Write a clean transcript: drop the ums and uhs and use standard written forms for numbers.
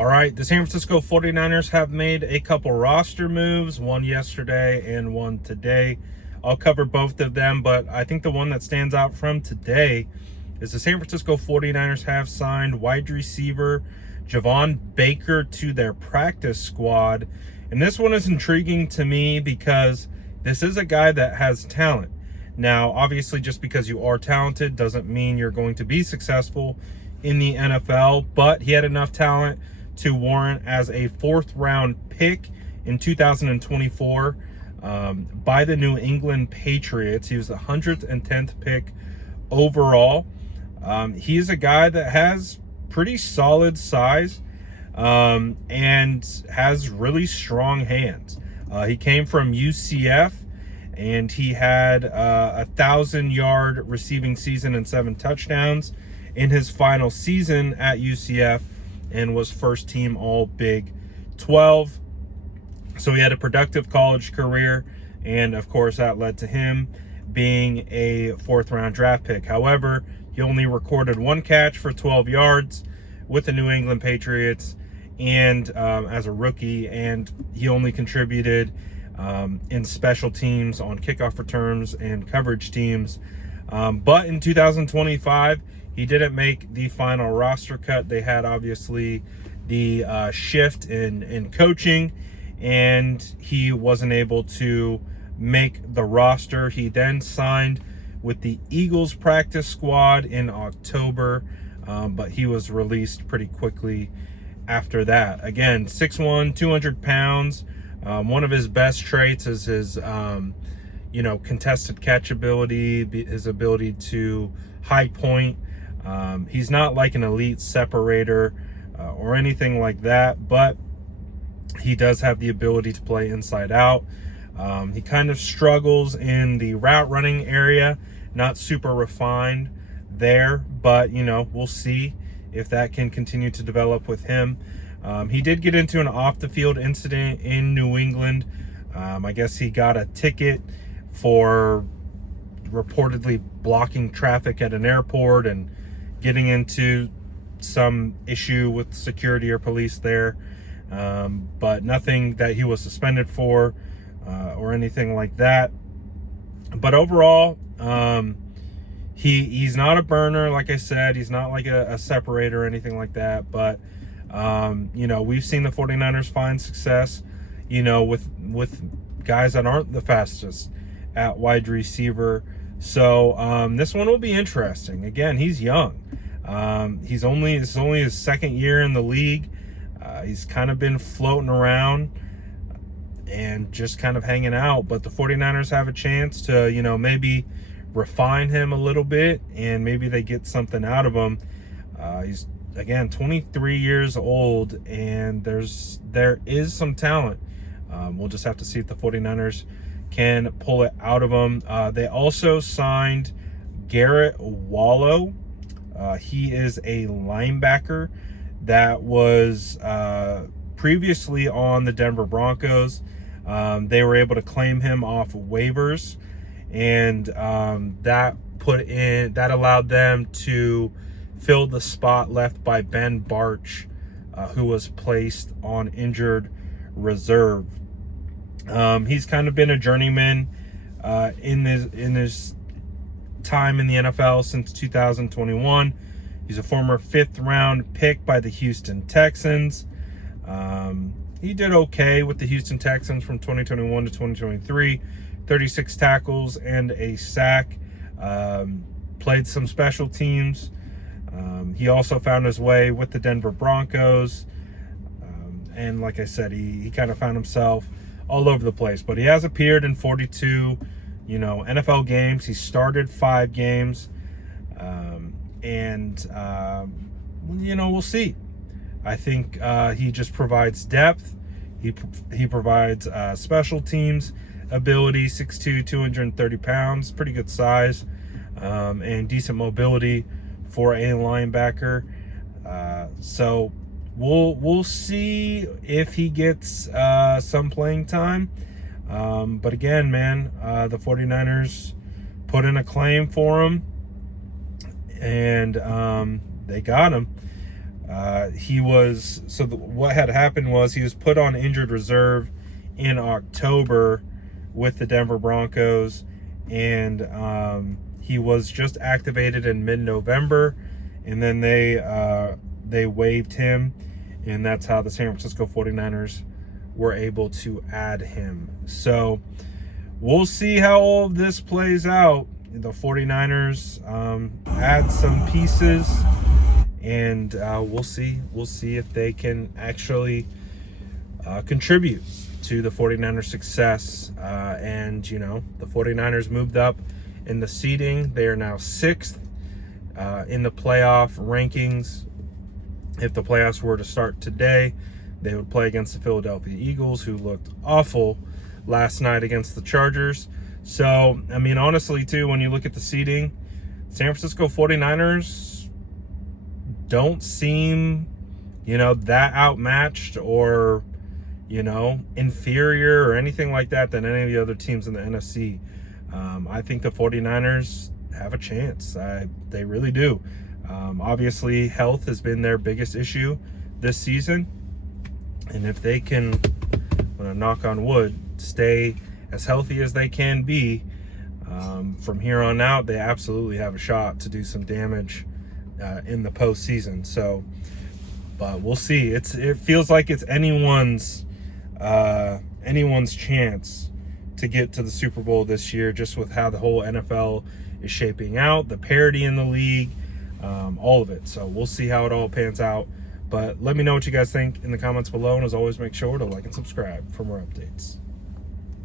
All right, the San Francisco 49ers have made a couple roster moves, one yesterday and one today. I'll cover both of them, but I think the one that stands out from today is the San Francisco 49ers have signed wide receiver Javon Baker to their practice squad. And this one is intriguing to me because this is a guy that has talent. Now, obviously, just because you are talented doesn't mean you're going to be successful in the NFL, but he had enough talent to warrant as a fourth-round pick in 2024 by the New England Patriots. He was the 110th pick overall. He is a guy that has pretty solid size and has really strong hands. He came from UCF, and he had a 1,000-yard receiving season and 7 touchdowns in his final season at UCF, and was first team All Big 12. So he had a productive college career, and of course that led to him being a fourth-round draft pick. However, he only recorded 1 catch for 12 yards with the New England Patriots and as a rookie, and he only contributed in special teams on kickoff returns and coverage teams. But in 2025, he didn't make the final roster cut. They had obviously the shift in coaching, and he wasn't able to make the roster. He then signed with the Eagles practice squad in October, but he was released pretty quickly after that. Again, 6'1", 200 pounds. One of his best traits is his, contested catch ability, his ability to high point. He's not like an elite separator or anything like that, but he does have the ability to play inside out. He kind of struggles in the route running area, not super refined there, but we'll see if that can continue to develop with him. He did get into an off the field incident in New England. I guess he got a ticket for reportedly blocking traffic at an airport and getting into some issue with security or police there, but nothing that he was suspended for or anything like that. But overall, he's not a burner, like I said. He's not like a separator or anything like that, but we've seen the 49ers find success with guys that aren't the fastest at wide receiver. So this one will be interesting. Again, he's young. This is only his second year in the league. He's kind of been floating around and just kind of hanging out, but the 49ers have a chance to, maybe refine him a little bit, and maybe they get something out of him. He's, again, 23 years old, and there is some talent. We'll just have to see if the 49ers can pull it out of him. They also signed Garrett Wallow. He is a linebacker that was previously on the Denver Broncos. They were able to claim him off waivers, and that allowed them to fill the spot left by Ben Barch, who was placed on injured reserve. He's kind of been a journeyman in his time in the NFL since 2021. He's a former 5th round pick by the Houston Texans. He did okay with the Houston Texans from 2021 to 2023, 36 tackles and a sack. Played some special teams. He also found his way with the Denver Broncos. And like I said, he kind of found himself all over the place. But he has appeared in 42, NFL games. He started 5 games. We'll see. I think he just provides depth. He provides special teams ability, 6'2", 230 pounds, pretty good size, and decent mobility for a linebacker. So we'll see if he gets some playing time. But again, man, the 49ers put in a claim for him, and they got him. What had happened was he was put on injured reserve in October with the Denver Broncos, and he was just activated in mid-November, and then they waived him, and that's how the San Francisco 49ers were able to add him. So we'll see how all of this plays out. The 49ers add some pieces, and we'll see if they can actually contribute to the 49ers success. And the 49ers moved up in the seeding. They are now 6th in the playoff rankings. If the playoffs were to start today, they would play against the Philadelphia Eagles, who looked awful last night against the Chargers. So, I mean, honestly, too, when you look at the seeding, San Francisco 49ers don't seem, that outmatched or, inferior or anything like that than any of the other teams in the NFC. I think the 49ers have a chance. They really do. Obviously, health has been their biggest issue this season. And if they can, knock on wood, stay as healthy as they can be from here on out, they absolutely have a shot to do some damage in the postseason. So, but we'll see. It feels like it's anyone's chance to get to the Super Bowl this year, just with how the whole NFL is shaping out, the parity in the league, all of it. So we'll see how it all pans out. But let me know what you guys think in the comments below. And as always, make sure to like and subscribe for more updates.